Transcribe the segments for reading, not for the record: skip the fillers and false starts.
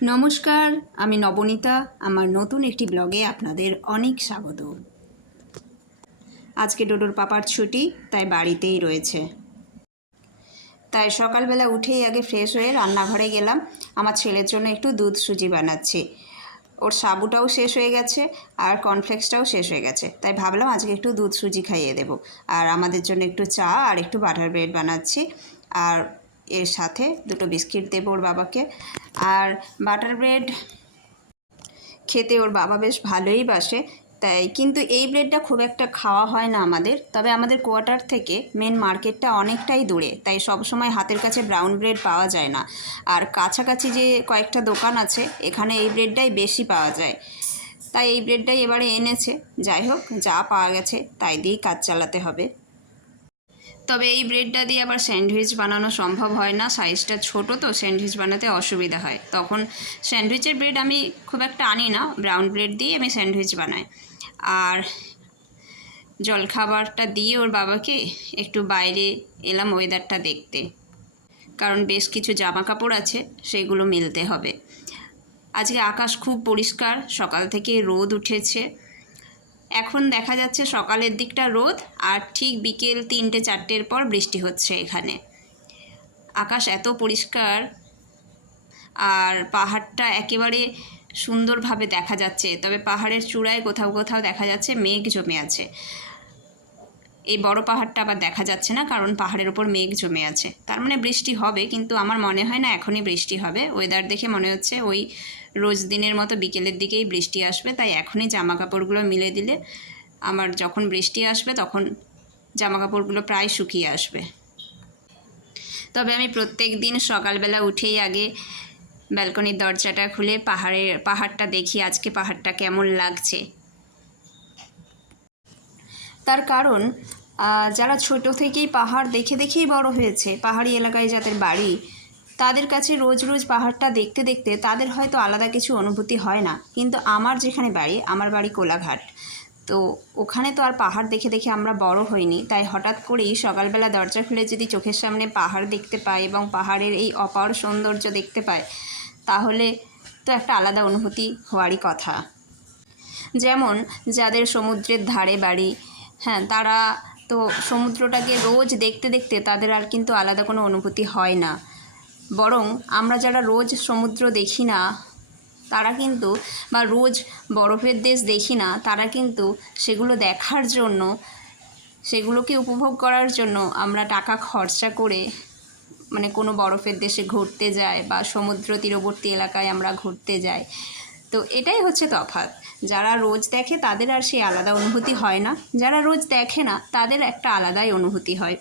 নমস্কার, আমি নবনীতা। আমার নতুন একটি ব্লগে আপনাদের অনেক স্বাগত। আজকে ডোডোর পাপার ছুটি, তাই বাড়িতেই রয়েছে। তাই সকালবেলা উঠেই আগে ফ্রেশ হয়ে রান্নাঘরে গেলাম। আমার ছেলের জন্য একটু দুধ সুজি বানাচ্ছি। ওর সাবুটাও শেষ হয়ে গেছে আর কর্নফ্লেক্সটাও শেষ হয়ে গেছে, তাই ভাবলাম আজকে একটু দুধ সুজি খাইয়ে দেব। আর আমাদের জন্য একটু চা আর একটু বাটার ব্রেড বানাচ্ছি, আর এর সাথে দুটো বিস্কিট দেবো ওর বাবাকে। আর বাটার ব্রেড খেতে ওর বাবা বেশ ভালোই বাসে, তাই কিন্তু এই ব্রেডটা খুব একটা খাওয়া হয় না আমাদের। তবে আমাদের কোয়ার্টার থেকে মেন মার্কেটটা অনেকটাই দূরে, তাই সবসময় হাতের কাছে ব্রাউন ব্রেড পাওয়া যায় না। আর কাছাকাছি যে কয়েকটা দোকান আছে, এখানে এই ব্রেডটাই বেশি পাওয়া যায়, তাই এই ব্রেডটাই এবারে এনেছে। যাই হোক, যা পাওয়া গেছে তাই দিয়েই কাজ চালাতে হবে। তবে এই ব্রেডটা দিয়ে আবার স্যান্ডউইচ বানানো সম্ভব হয় না, সাইজটা ছোট, তো স্যান্ডউইচ বানাতে অসুবিধা হয়। তখন স্যান্ডউইচের ব্রেড আমি খুব একটা আনি না, ব্রাউন ব্রেড দিয়ে আমি স্যান্ডউইচ বানাই। আর জলখাবারটা দিয়ে ওর বাবাকে একটু বাইরে এলাম ওয়েদারটা দেখতে, কারণ বেশ কিছু জামা কাপড় আছে, সেগুলো মেলতে হবে। আজকে আকাশ খুব পরিষ্কার, সকাল থেকে রোদ উঠেছে। এখন দেখা যাচ্ছে সকালের দিকটা রোদ, আর ঠিক বিকেল 3টে-4টের পর বৃষ্টি হচ্ছে এখানে। আকাশ এত পরিষ্কার, আর পাহাড়টা একেবারে সুন্দরভাবে দেখা যাচ্ছে। তবে পাহাড়ের চূড়ায় কোথাও কোথাও দেখা যাচ্ছে মেঘ জমে আছে। এই বড় পাহাড়টা আবার দেখা যাচ্ছে না, কারণ পাহাড়ের ওপর মেঘ জমে আছে। তার মানে বৃষ্টি হবে, কিন্তু আমার মনে হয় না এখনই বৃষ্টি হবে। ওয়েদার দেখে মনে হচ্ছে ওই রোজ দিনের মতো বিকেলের দিকেই বৃষ্টি আসবে, তাই এখনই জামা কাপড়গুলো মিলে দিলে আমার যখন বৃষ্টি আসবে তখন জামা কাপড়গুলো প্রায় শুকিয়ে আসবে। তবে আমি প্রত্যেক দিন সকালবেলা উঠেই আগে ব্যালকনির দরজাটা খুলে পাহাড়টা দেখি, আজকে পাহাড়টা কেমন লাগছে। তার কারণ যারা ছোট থেকেই পাহাড় দেখে দেখেই বড় হয়েছে, পাহাড়ি এলাকায় যাদের বাড়ি, তাদের কাছে রোজ রোজ পাহাড়টা দেখতে দেখতে তাদের হয়তো আলাদা কিছু অনুভূতি হয় না। কিন্তু আমার যেখানে বাড়ি, আমার বাড়ি কোলাঘাট, তো ওখানে তো আর পাহাড় দেখে দেখে আমরা বড় হইনি। তাই হঠাৎ করেই সকালবেলা দরজা খুলে যদি চোখের সামনে পাহাড় দেখতে পাই এবং পাহাড়ের এই অপার সৌন্দর্য দেখতে পাই, তাহলে তো একটা আলাদা অনুভূতি হওয়ারই কথা। যেমন যাদের সমুদ্রের ধারে বাড়ি, হ্যাঁ, তারা তো সমুদ্রটাকে রোজ দেখতে দেখতে তাদের আর কিন্তু আলাদা কোনো অনুভূতি হয় না। বরং আমরা যারা রোজ সমুদ্র দেখি না, তারা কিন্তু, বা রোজ বরফের দেশ দেখি না, তারা কিন্তু সেগুলো দেখার জন্য, সেগুলোকে উপভোগ করার জন্য আমরা টাকা খরচা করে মানে কোনো বরফের দেশে ঘুরতে যাই, বা সমুদ্র তীরবর্তী এলাকায় আমরা ঘুরতে যাই। তো এটাই হচ্ছে তফাৎ। যারা রোজ দেখে তাদের আর সেই আলাদা অনুভূতি হয় না, যারা রোজ দেখে না তাদের একটা আলাদাই অনুভূতি হয়।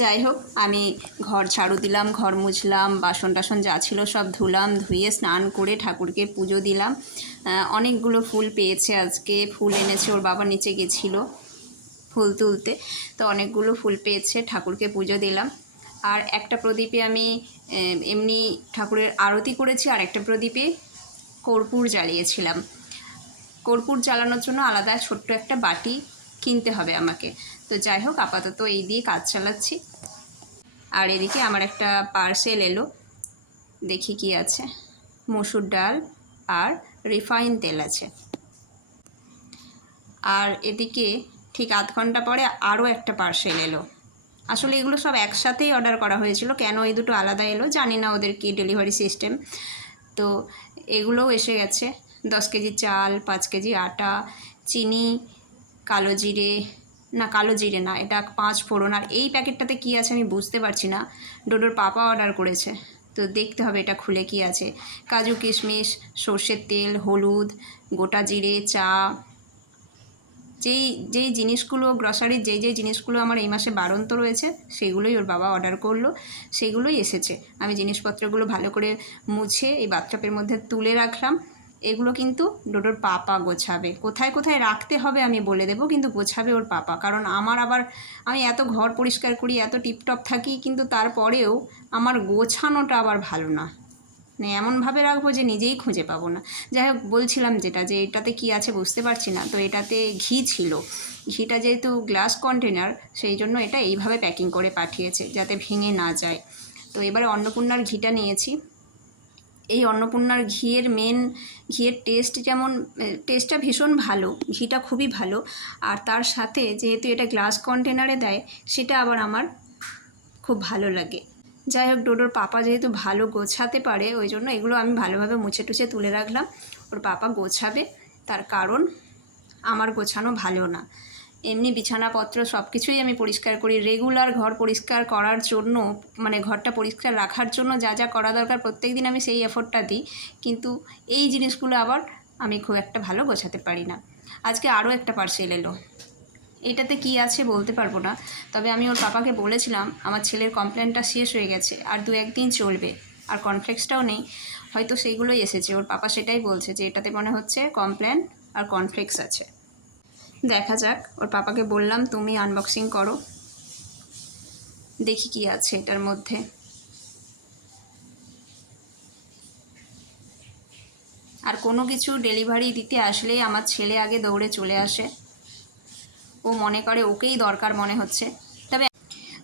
যাই হোক, আমি ঘর ঝাড়ু দিলাম, ঘর মুছলাম, বাসন টাসন যা ছিল সব ধুলাম, ধুয়ে স্নান করে ঠাকুরকে পুজো দিলাম। অনেকগুলো ফুল পেয়েছে আজকে, ফুল এনেছে ওর বাবা, নিচে গেছিলো ফুল তুলতে, তো অনেকগুলো ফুল পেয়েছে, ঠাকুরকে পুজো দিলাম। আর একটা প্রদীপে আমি এমনি ঠাকুরের আরতি করেছি, আর একটা প্রদীপে কর্পূর জ্বালিয়েছিলাম। কর্পূর জ্বালানোর জন্য আলাদা ছোট্ট একটা বাটি কিনতে হবে আমাকে। তো যাই হোক, আপাতত এই দিয়ে কাজ চালাচ্ছি। আর এদিকে আমার একটা পার্সেল এলো, দেখি কি আছে। মসুর ডাল আর রিফাইন তেল আছে। আর এদিকে ঠিক আধ ঘন্টা পরে আরও একটা পার্সেল এলো। আসলে এগুলো সব একসাথেই অর্ডার করা হয়েছিল, কেন এই দুটো আলাদা এলো জানি না, ওদের কি ডেলিভারি সিস্টেম। তো এগুলোও এসে গেছে। 10 কেজি চাল, 5 কেজি আটা, চিনি, কালো জিরে, না কালো জিরে না, এটা 5 ফোড়ন। আর এই প্যাকেটটাতে কি আছে আমি বুঝতে পারছি না, ডোডোর পাপা অর্ডার করেছে, তো দেখতে হবে এটা খুলে কি আছে। কাজু, কিশমিশ, সর্ষের তেল, হলুদ, গোটা জিরে, চা, যেই জিনিসগুলো গ্রসারির যেই জিনিসগুলো আমার এই মাসে বাড়ন্ত রয়েছে, সেগুলোই ওর বাবা অর্ডার করলো, সেগুলোই এসেছে। আমি জিনিসপত্রগুলো ভালো করে মুছে এই বাথটাবের মধ্যে তুলে রাখলাম। এগুলো কিন্তু ডোডোর পাপা গোছাবে। কোথায় কোথায় রাখতে হবে আমি বলে দেবো, কিন্তু গোছাবে ওর পাপা। কারণ আমি এত ঘর পরিষ্কার করি, এত টিপটপ থাকি, কিন্তু তারপরেও আমার গোছানোটা আবার ভালো না, মানে এমনভাবে রাখবো যে নিজেই খুঁজে পাবো না। যাই হোক, বলছিলাম যে এটাতে কি আছে বুঝতে পারছি না। তো এটাতে ঘি ছিল, ঘিটা যেহেতু গ্লাস কন্টেনার, সেই জন্য এটা এইভাবে প্যাকিং করে পাঠিয়েছে যাতে ভেঙে না যায়। তো এবারে অন্নপূর্ণার ঘিটা নিয়েছি, এই অন্নপূর্ণার ঘিয়ের টেস্টটা ভীষণ ভালো, ঘিটা খুবই ভালো। আর তার সাথে যেহেতু এটা গ্লাস কন্টেনারে দেয়, সেটা আবার আমার খুব ভালো লাগে। যাই হোক, ডোডোর পাপা যেহেতু ভালো গোছাতে পারে, ওই জন্য এগুলো আমি ভালোভাবে মুছে টুছে তুলে রাখলাম। ওর পাপা গোছাবে, তার কারণ আমার গোছানো ভালো না। এমনি বিছানাপত্র সব কিছুই আমি পরিষ্কার করি রেগুলার। ঘর পরিষ্কার করার জন্য, মানে ঘরটা পরিষ্কার রাখার জন্য যা যা করা দরকার প্রত্যেক দিন আমি সেই এফোর্টটা দিই, কিন্তু এই জিনিসগুলো আবার আমি খুব একটা ভালো গোছাতে পারি না। আজকে আরও একটা পার্সেল এলো, এটাতে কি আছে বলতে পারবো না, তবে আমি ওর পাপাকে বলেছিলাম আমার ছেলের কমপ্লেনটা শেষ হয়ে গেছে, আর 2-1 দিন চলবে, আর কর্নফ্লেক্সটাও নেই, হয়তো সেইগুলোই এসেছে। ওর পাপা সেটাই বলছে যে এটাতে মনে হচ্ছে কমপ্লেন আর কর্নফ্লেক্স আছে। দেখা যাক, ওর পাপাকে বললাম তুমি আনবক্সিং করো, দেখি কি আছে এটার মধ্যে। আর কোনো কিছু ডেলিভারি দিতে আসলেই আমার ছেলে আগে দৌড়ে চলে আসে, ও মনে করে ওকেই দরকার মনে হচ্ছে।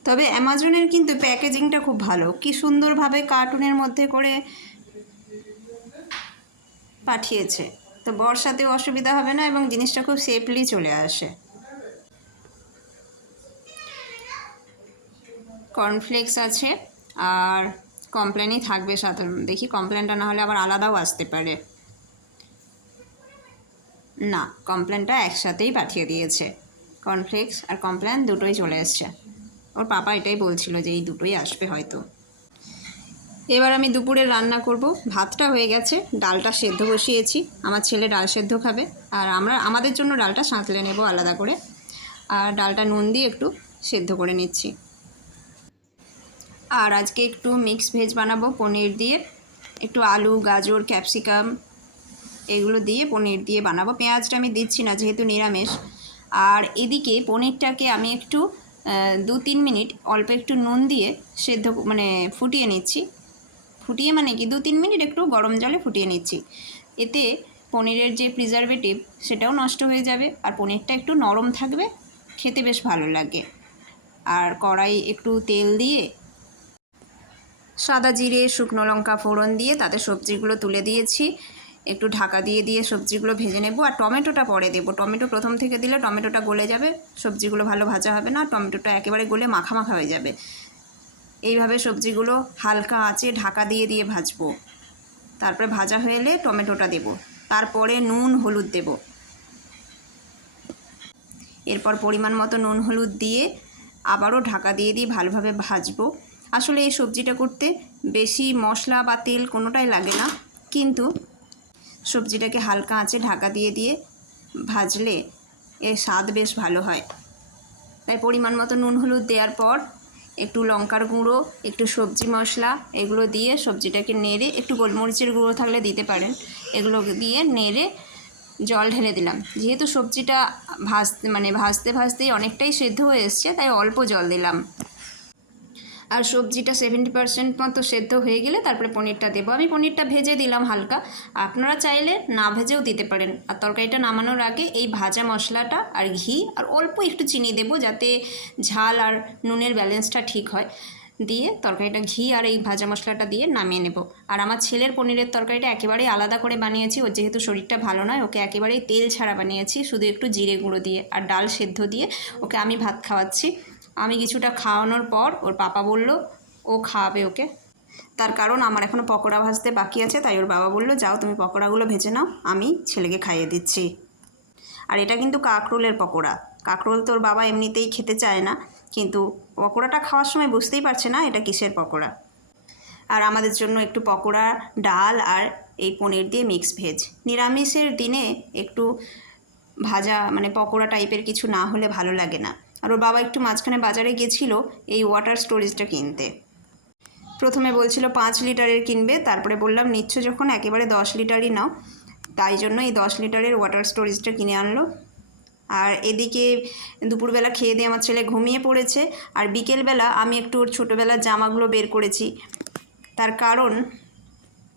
তবে অ্যামাজনের কিন্তু প্যাকেজিংটা খুব ভালো, কি সুন্দরভাবে কার্টুনের মধ্যে করে পাঠিয়েছে, তো বর্ষাতেও অসুবিধা হবে না এবং জিনিসটা খুব সেফলি চলে আসে। কর্নফ্লেক্স আছে আর কমপ্লেনই থাকবে সাধারণ, দেখি কমপ্লেনটা না হলে আবার আলাদাও আসতে পারে। না, কমপ্লেনটা একসাথেই পাঠিয়ে দিয়েছে, কর্নফ্লেক্স আর কমপ্লেন দুটোই চলে এসছে। ওর পাপা এটাই বলছিল যে এই দুটোই আসবে হয়তো। এবার আমি দুপুরে রান্না করব। ভাতটা হয়ে গেছে, ডালটা সেদ্ধ বসিয়েছি, আমার ছেলে ডাল সেদ্ধ খাবে, আর আমাদের জন্য ডালটা সাঁতলে নেব আলাদা করে, আর ডালটা নুন দিয়ে একটু সেদ্ধ করে নিচ্ছি। আর আজকে একটু মিক্স ভেজ বানাবো পনির দিয়ে, একটু আলু, গাজর, ক্যাপসিকাম এগুলো দিয়ে পনির দিয়ে বানাবো। পেঁয়াজটা আমি দিচ্ছি না যেহেতু নিরামিষ। আর এদিকে পনিরটাকে আমি একটু 2-3 মিনিট অল্প একটু নুন দিয়ে সেদ্ধ ফুটিয়ে নিচ্ছি। ফুটিয়ে মানে কি 2-3 মিনিট একটু গরম জলে ফুটিয়ে নিচ্ছি। এতে পনিরের যে প্রিজারভেটিভ সেটাও নষ্ট হয়ে যাবে, আর পনিরটা একটু নরম থাকবে, খেতে বেশ ভালো লাগে। আর কড়াই একটু তেল দিয়ে সাদা জিরে, শুকনো লঙ্কা ফোড়ন দিয়ে তাতে সবজিগুলো তুলে দিয়েছি, একটু ঢাকা দিয়ে দিয়ে সবজিগুলো ভেজে নেব। আর টমেটোটা পরে দেবো, টমেটো প্রথম থেকে দিলে টমেটোটা গলে যাবে, সবজিগুলো ভালো ভাজা হবে না, টমেটোটা একেবারে গলে মাখা মাখা হয়ে যাবে। এইভাবে সবজিগুলো হালকা আঁচে ঢাকা দিয়ে দিয়ে ভাজবো, তারপরে ভাজা হয়ে এলে টমেটোটা দেব, তারপরে নুন হলুদ দেব, এরপর পরিমাণ মতো নুন হলুদ দিয়ে আবারও ঢাকা দিয়ে দিয়ে ভালোভাবে ভাজবো। আসলে এই সবজিটা করতে বেশি মশলা বা তেল কোনোটাই লাগে না, কিন্তু সবজিটাকে হালকা আঁচে ঢাকা দিয়ে দিয়ে ভাজলে এর স্বাদ বেশ ভালো হয়। তাই পরিমাণ মতো নুন হলুদ দেওয়ার পর একটু লঙ্কার গুঁড়ো, একটু সবজি মশলা এগুলো দিয়ে সবজিটাকে নেড়ে, একটু গোলমরিচের গুঁড়ো থাকলে দিতে পারেন, এগুলো দিয়ে নেড়ে জল ঢেলে দিলাম। যেহেতু সবজিটা ভাজতে ভাজতেই অনেকটাই সেদ্ধ হয়ে এসছে, তাই অল্প জল দিলাম। আর সবজিটা 70% মতো সেদ্ধ হয়ে গেলে তারপরে পনিরটা দেবো। আমি পনিরটা ভেজে দিলাম হালকা, আপনারা চাইলে না ভেজেও দিতে পারেন। আর তরকারিটা নামানোর আগে এই ভাজা মশলাটা আর ঘি আর অল্প একটু চিনি দেবো, যাতে ঝাল আর নুনের ব্যালেন্সটা ঠিক হয়, দিয়ে তরকারিটা ঘি আর এই ভাজা মশলাটা দিয়ে নামিয়ে নেব। আর আমার ছেলের পনিরের তরকারিটা একেবারেই আলাদা করে বানিয়েছি, ওর যেহেতু শরীরটা ভালো নয়, ওকে একেবারেই তেল ছাড়া বানিয়েছি, শুধু একটু জিরে গুঁড়ো দিয়ে আর ডাল সেদ্ধ দিয়ে ওকে আমি ভাত খাওয়াচ্ছি। আমি কিছুটা খাওয়ানোর পর ওর পাপা বলল ও খাওয়াবে ওকে, তার কারণ আমার এখনও পকোড়া ভাজতে বাকি আছে, তাই ওর বাবা বলল যাও তুমি পকোড়াগুলো ভেজে নাও, আমি ছেলেকে খাইয়ে দিচ্ছি। আর এটা কিন্তু কাঁকরোলের পকোড়া, কাঁকরোল তোর বাবা এমনিতেই খেতে চায় না, কিন্তু পকোড়াটা খাওয়ার সময় বুঝতেই পারছে না এটা কিসের পকোড়া। আর আমাদের জন্য একটু পকোড়া, ডাল আর এই পনির দিয়ে মিক্স ভেজ। নিরামিষের দিনে একটু ভাজা পকোড়া টাইপের কিছু না হলে ভালো লাগে না। আর ওর বাবা একটু মাঝখানে বাজারে গেছিলো এই ওয়াটার স্টোরেজটা কিনতে, প্রথমে বলছিল 5 লিটারের কিনবে, তারপরে বললাম নিচ্ছ যখন একেবারে 10 লিটারই নাও, তাই জন্য এই 10 লিটারের ওয়াটার স্টোরেজটা কিনে আনলো। আর এদিকে দুপুরবেলা খেয়ে দিয়ে আমার ছেলে ঘুমিয়ে পড়েছে, আর বিকেলবেলা আমি একটু ওর ছোটোবেলার জামাগুলো বের করেছি, তার কারণ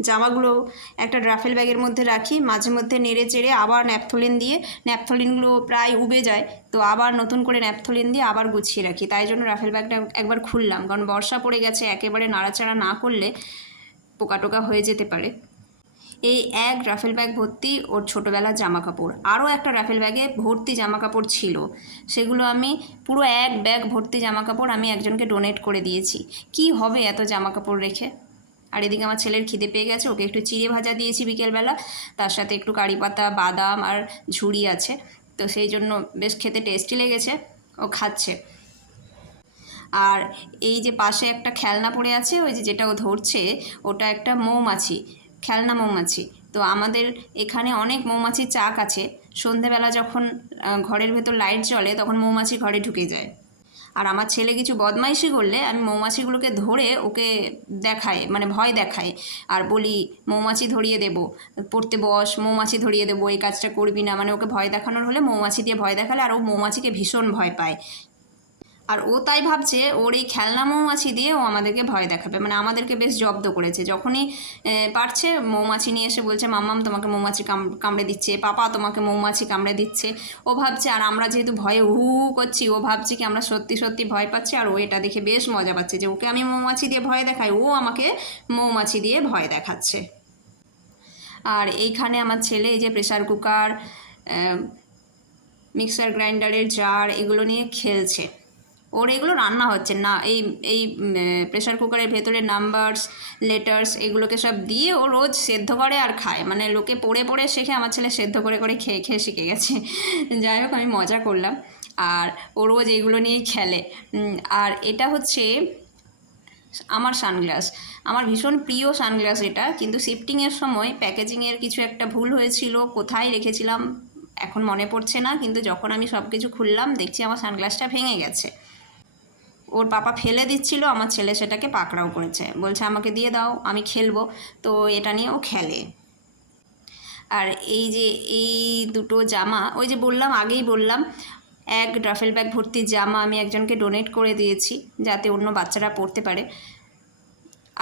জামাগুলো একটা ড্রাফেল ব্যাগের মধ্যে রাখি, মাঝে মধ্যে নেড়ে চেড়ে আবার ন্যাপথলিন দিয়ে, ন্যাপথলিনগুলো প্রায় উবে যায়, তো আবার নতুন করে ন্যাপথলিন দিয়ে আবার গুছিয়ে রাখি, তাই জন্য রাফেল ব্যাগটা একবার খুললাম, কারণ বর্ষা পড়ে গেছে, একেবারে নাড়াচাড়া না করলে পোকা টোকা হয়ে যেতে পারে। এই এক রাফেল ব্যাগ ভর্তি ওর ছোটোবেলার জামা কাপড়, আরও একটা রাফেল ব্যাগে ভর্তি জামা কাপড় ছিল, সেগুলো আমি পুরো এক ব্যাগ ভর্তি জামা কাপড় আমি একজনকে ডোনেট করে দিয়েছি। কি হবে এত জামা কাপড় রেখে? আর এদিকে আমার ছেলের খিদে পেয়ে গেছে, ওকে একটু চিড়ে ভাজা দিয়েছি বিকেলবেলা, তার সাথে একটু কারি পাতা, বাদাম আর ঝুড়ি আছে, তো সেই জন্য বেশ খেতে টেস্টি লেগেছে, ও খাচ্ছে। আর এই যে পাশে একটা খেলনা পড়ে আছে, ওই যেটা ও ধরছে, ওটা একটা মৌমাছি, খেলনা মৌমাছি। তো আমাদের এখানে অনেক মৌমাছির চাক আছে, সন্ধেবেলা যখন ঘরের ভেতর লাইট জ্বলে তখন মৌমাছি ঘরে ঢুকে যায়। আর আমার ছেলে কিছু বদমাইশি করলে আমি মৌমাছিগুলোকে ধরে ওকে দেখাই, মানে ভয় দেখাই, আর বলি মৌমাছি ধরিয়ে দেবো, পড়তে বস, মৌমাছি ধরিয়ে দেবো, এই কাজটা করবি না, মানে ওকে ভয় দেখানোর হলে মৌমাছি দিয়ে ভয় দেখালে, আর ও মৌমাছিকে ভীষণ ভয় পায়। আর ও তাই ভাবছে ওর এই খেলনা মৌমাছি দিয়ে ও আমাদেরকে ভয় দেখাবে, মানে আমাদেরকে বেশ জব্দ করেছে। যখনই পারছে মৌমাছি নিয়ে এসে বলছে মাম্মাম তোমাকে মৌমাছি কামড়ে দিচ্ছে, পাপা তোমাকে মৌমাছি কামড়ে দিচ্ছে। ও ভাবছে, আর আমরা যেহেতু ভয়ে হু হু করছি, ও ভাবছে কি আমরা সত্যি সত্যি ভয় পাচ্ছি, আর ও এটা দেখে বেশ মজা পাচ্ছে যে ওকে আমি মৌমাছি দিয়ে ভয় দেখাই, ও আমাকে মৌমাছি দিয়ে ভয় দেখাচ্ছে। আর এইখানে আমার ছেলে এই যে প্রেসার কুকার, মিক্সার গ্রাইন্ডারের জার, এগুলো নিয়ে খেলছে। ওর এগুলো রান্না হচ্ছে না, এই এই প্রেশার কুকারের ভেতরে নাম্বারস, লেটার্স, এগুলোকে সব দিয়ে ও রোজ সেদ্ধ করে আর খায়, মানে লোকে পড়ে পড়ে শেখে, আমার ছেলে সেদ্ধ করে করে খেয়ে খেয়ে শিখে গেছে। যাই হোক, আমি মজা করলাম। আর ও রোজ এইগুলো নিয়েই খেলে। আর এটা হচ্ছে আমার সানগ্লাস, আমার ভীষণ প্রিয় সানগ্লাস এটা, কিন্তু শিফটিংয়ের সময় প্যাকেজিংয়ের কিছু একটা ভুল হয়েছিল, কোথায় রেখেছিলাম এখন মনে পড়ছে না, কিন্তু যখন আমি সব কিছু খুললাম দেখছি আমার সানগ্লাসটা ভেঙে গেছে। ওর পাপা ফেলে দিচ্ছিল, আমার ছেলে সেটাকে পাকড়াও করেছে, বলছে আমাকে দিয়ে দাও আমি খেলবো, তো এটা নিয়ে ও খেলে। আর এই যে এই দুটো জামা, ওই যে বললাম, আগেই বললাম, এক রাফেল ব্যাগ ভর্তি জামা আমি একজনকে ডোনেট করে দিয়েছি যাতে অন্য বাচ্চারা পরতে পারে।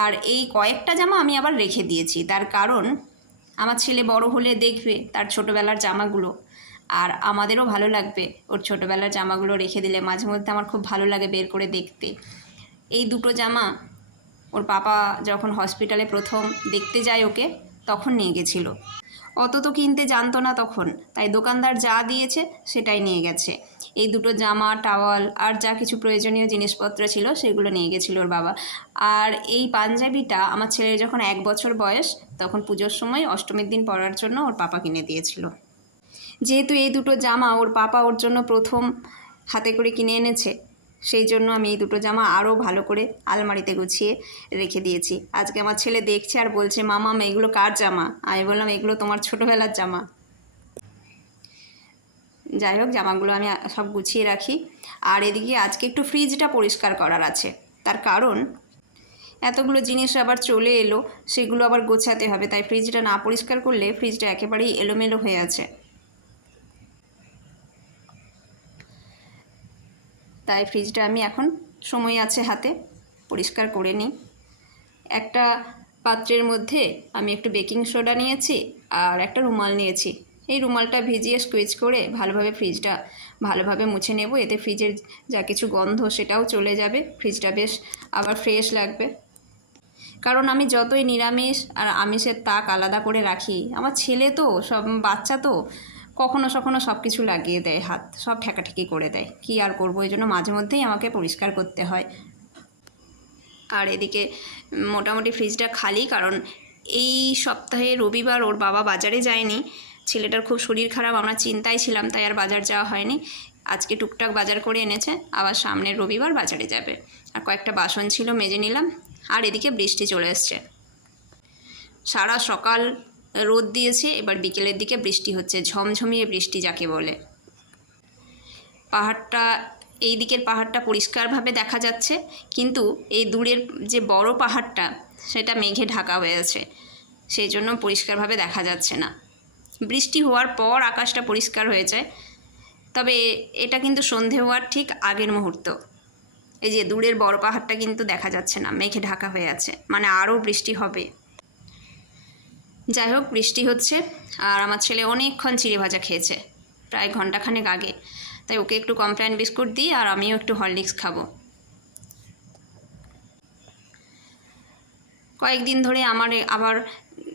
আর এই কয়েকটা জামা আমি আবার রেখে দিয়েছি, তার কারণ আমার ছেলে বড় হলে দেখবে তার ছোটোবেলার জামাগুলো, আর আমাদেরও ভালো লাগবে ওর ছোটোবেলার জামাগুলো রেখে দিলে। মাঝে মধ্যে আমার খুব ভালো লাগে বের করে দেখতে। এই দুটো জামা ওর পাপা যখন হসপিটালে প্রথম দেখতে যায় ওকে, তখন নিয়ে গেছিলো। অত তো কিনতে জানতো না তখন, তাই দোকানদার যা দিয়েছে সেটাই নিয়ে গেছে। এই দুটো জামা, টাওয়াল আর যা কিছু প্রয়োজনীয় জিনিসপত্র ছিল সেগুলো নিয়ে গেছিলো ওর বাবা। আর এই পাঞ্জাবিটা আমার ছেলের যখন 1 বছর বয়স, তখন পুজোর সময় অষ্টমীর দিন পরার জন্য ওর পাপা কিনে দিয়েছিল। যেহেতু এই দুটো জামা ওর পাপা ওর জন্য প্রথম হাতে করে কিনে এনেছে, সেই জন্য আমি এই দুটো জামা আরও ভালো করে আলমারিতে গুছিয়ে রেখে দিয়েছি। আজকে আমার ছেলে দেখছে আর বলছে মামা এগুলো কার জামা? আমি বললাম এগুলো তোমার ছোটোবেলার জামা। যাই হোক, জামাগুলো আমি সব গুছিয়ে রাখি। আর এদিকে আজকে একটু ফ্রিজটা পরিষ্কার করার আছে, তার কারণ এতগুলো জিনিস আবার চলে এলো, সেগুলো আবার গোছাতে হবে, তাই ফ্রিজটা না পরিষ্কার করলে ফ্রিজটা একেবারেই এলোমেলো হয়ে আছে। তাই ফ্রিজটা আমি এখন সময় আছে হাতে, পরিষ্কার করে নিই। একটা পাত্রের মধ্যে আমি একটু বেকিং সোডা নিয়েছি আর একটা রুমাল নিয়েছি। এই রুমালটা ভিজিয়ে স্কুইজ করে ভালোভাবে ফ্রিজটা ভালোভাবে মুছে নেব, এতে ফ্রিজের যা কিছু গন্ধ সেটাও চলে যাবে, ফ্রিজটা বেশ আবার ফ্রেশ লাগবে। কারণ আমি যতই নিরামিষ আর আমিষের তাক আলাদা করে রাখি, আমার ছেলে তো সব বাচ্চা তো কখনো সখনো সব কিছু লাগিয়ে দেয়, হাত সব ঠেকাঠেকি করে দেয়, কি আর করবো, এই জন্য মাঝে মধ্যেই আমাকে পরিষ্কার করতে হয়। আর এদিকে মোটামুটি ফ্রিজটা খালি, কারণ এই সপ্তাহে রবিবার ওর বাবা বাজারে যায়নি, ছেলেটার খুব শরীর খারাপ, আমরা চিন্তায় ছিলাম, তাই আর বাজার যাওয়া হয়নি। আজকে টুকটাক বাজার করে এনেছে, আবার সামনের রবিবার বাজারে যাবে। আর কয়েকটা বাসন ছিল মেজে নিলাম। আর এদিকে বৃষ্টি চলে এসছে, সারা সকাল রোদ দিয়েছে, এবার বিকেলের দিকে বৃষ্টি হচ্ছে, ঝমঝমিয়ে বৃষ্টি যাকে বলে। পাহাড়টা, এই দিকের পাহাড়টা পরিষ্কারভাবে দেখা যাচ্ছে, কিন্তু এই দূরের যে বড় পাহাড়টা সেটা মেঘে ঢাকা হয়ে আছে, সেই জন্য পরিষ্কারভাবে দেখা যাচ্ছে না। বৃষ্টি হওয়ার পর আকাশটা পরিষ্কার হয়ে যায়, তবে এটা কিন্তু সন্ধে হওয়ার ঠিক আগের মুহূর্ত। এই যে দূরের বড় পাহাড়টা কিন্তু দেখা যাচ্ছে না, মেঘে ঢাকা হয়ে আছে, মানে আরও বৃষ্টি হবে। যাই হোক, বৃষ্টি হচ্ছে। আর আমার ছেলে অনেকক্ষণ চিড়ে ভাজা খেয়েছে, প্রায় ঘন্টাখানেক আগে, তাই ওকে একটু কমপ্ল্যান বিস্কুট দিই আর আমিও একটু হরলিক্স খাবো। কয়েকদিন ধরে আমার আবার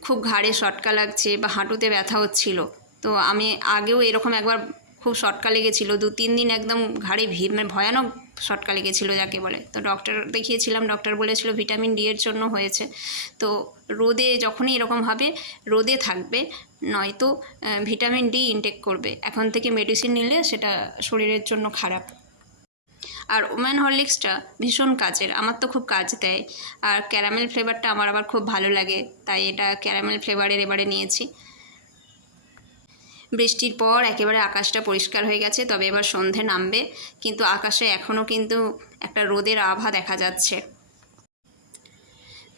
খুব ঘাড়ে শটকা লাগছে বা হাঁটুতে ব্যথা হচ্ছিল। তো আমি আগেও এরকম একবার খুব শটকা লেগেছিল, 2-3 দিন একদম ঘাড়ে মানে ভয়ানক শটকা লেগেছিল যাকে বলে। তো ডক্টর দেখিয়েছিলাম, ডক্টর বলেছিল ভিটামিন ডি এর জন্য হয়েছে। তো রোদে যখনই এরকম হবে রোদে থাকবে, নয়তো ভিটামিন ডি ইনটেক করবে। এখন থেকে মেডিসিন নিলে সেটা শরীরের জন্য খারাপ। আর ওম্যান হরলিক্সটা ভীষণ কাজের, আমার তো খুব কাজ দেয়। আর ক্যারামেল ফ্লেভারটা আমার আবার খুব ভালো লাগে, তাই এটা ক্যারামেল ফ্লেভারের এবারে নিয়েছি। বৃষ্টির পর একেবারে আকাশটা পরিষ্কার হয়ে গেছে, তবে এবার সন্ধে নামবে, কিন্তু আকাশে এখনও কিন্তু একটা রোদের আভা দেখা যাচ্ছে।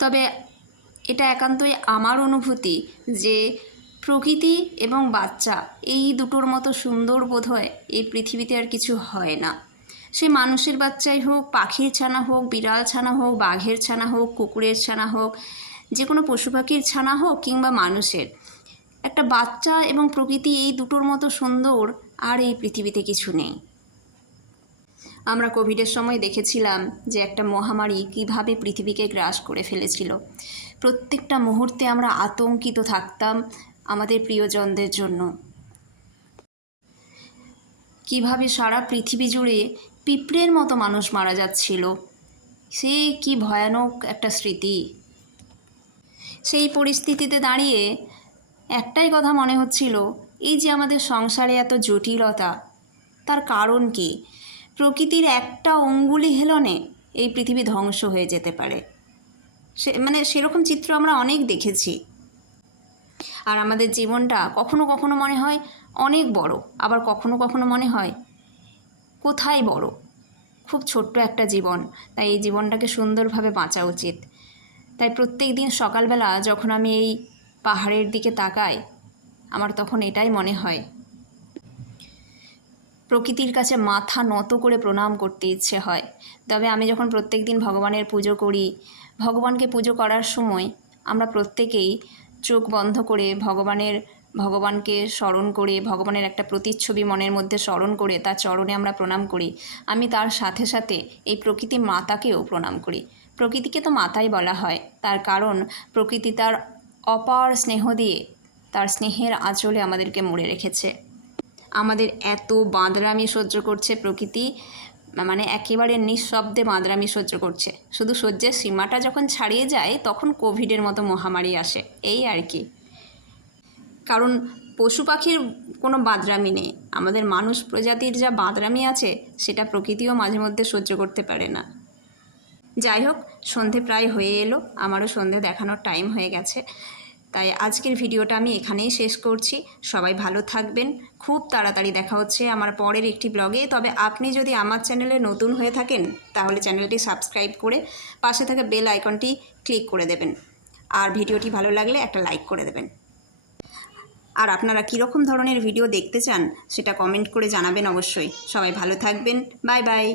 তবে এটা একান্তই আমার অনুভূতি যে প্রকৃতি এবং বাচ্চা এই দুটোর মতো সুন্দর বোধহয় এই পৃথিবীতে আর কিছু হয় না। সে মানুষের বাচ্চাই হোক, পাখির ছানা হোক, বিড়াল ছানা হোক, বাঘের ছানা হোক, কুকুরের ছানা হোক, যে কোনো পশু পাখির ছানা হোক কিংবা মানুষের, একটা বাচ্চা এবং প্রকৃতি এই দুটোর মতো সুন্দর আর এই পৃথিবীতে কিছু নেই। আমরা কোভিডের সময় দেখেছিলাম যে একটা মহামারী কীভাবে পৃথিবীকে গ্রাস করে ফেলেছিল। প্রত্যেকটা মুহূর্তে আমরা আতঙ্কিত থাকতাম আমাদের প্রিয়জনদের জন্য। কিভাবে সারা পৃথিবী জুড়ে পিঁপড়ের মতো মানুষ মারা যাচ্ছিল, সে কি ভয়ানক একটা স্মৃতি। সেই পরিস্থিতিতে দাঁড়িয়ে একটাই কথা মনে হচ্ছিল, এই যে আমাদের সংসারে এত জটিলতা, তার কারণ কি? প্রকৃতির একটা অঙ্গুলি হেলনে এই পৃথিবী ধ্বংস হয়ে যেতে পারে। সেরকম চিত্র আমরা অনেক দেখেছি। আর আমাদের জীবনটা কখনো কখনো মনে হয় অনেক বড়, আবার কখনো কখনো মনে হয় কোথায় বড়, খুব ছোট্ট একটা জীবন। তাই এই জীবনটাকে সুন্দরভাবে বাঁচা উচিত। তাই প্রত্যেক দিন সকালবেলা যখন আমি এই পাহাড়ের দিকে তাকাই, আমার তখন এটাই মনে হয়, প্রকৃতির কাছে মাথা নত করে প্রণাম করতে ইচ্ছে হয়। তবে আমি যখন প্রত্যেক দিন ভগবানের পুজো করি, ভগবানকে পুজো করার সময় আমরা প্রত্যেকেই চোখ বন্ধ করে ভগবানকে স্মরণ করে, ভগবানের একটা প্রতিচ্ছবি মনের মধ্যে স্মরণ করে তার চরণে আমরা প্রণাম করি। আমি তার সাথে সাথে এই প্রকৃতি মাতাকেও প্রণাম করি। প্রকৃতিকে তো মাতাই বলা হয়, তার কারণ প্রকৃতি তার অপার স্নেহ দিয়ে, তার স্নেহের আঁচলে আমাদেরকে মুড়ে রেখেছে। আমাদের এত বাঁদরামি সহ্য করছে প্রকৃতি, মানে একেবারে নিঃশব্দে বাঁদরামি সহ্য করছে। শুধু সহ্যের সীমাটা যখন ছাড়িয়ে যায় তখন কোভিডের মতো মহামারী আসে, এই আর কি। কারণ পশু পাখির কোনো বাঁদরামি নেই, আমাদের মানুষ প্রজাতির যা বাঁদরামি আছে সেটা প্রকৃতিও মাঝে মধ্যে সহ্য করতে পারে না। যাই হোক, সন্ধে প্রায় হয়ে এলো, আমারও সন্ধে দেখানোর টাইম হয়ে গেছে। তাই আজকের ভিডিওটা আমি এখানেই শেষ করছি। সবাই ভালো থাকবেন, খুব তাড়াতাড়ি দেখা হচ্ছে আমার পরের একটি ব্লগে। তবে আপনি যদি আমার চ্যানেলে নতুন হয়ে থাকেন তাহলে চ্যানেলটি সাবস্ক্রাইব করে পাশে থাকা বেল আইকনটি ক্লিক করে দেবেন। আর ভিডিওটি ভালো লাগলে একটা লাইক করে দেবেন। আর আপনারা কীরকম ধরনের ভিডিও দেখতে চান সেটা কমেন্ট করে জানাবেন অবশ্যই। সবাই ভালো থাকবেন, বাই বাই।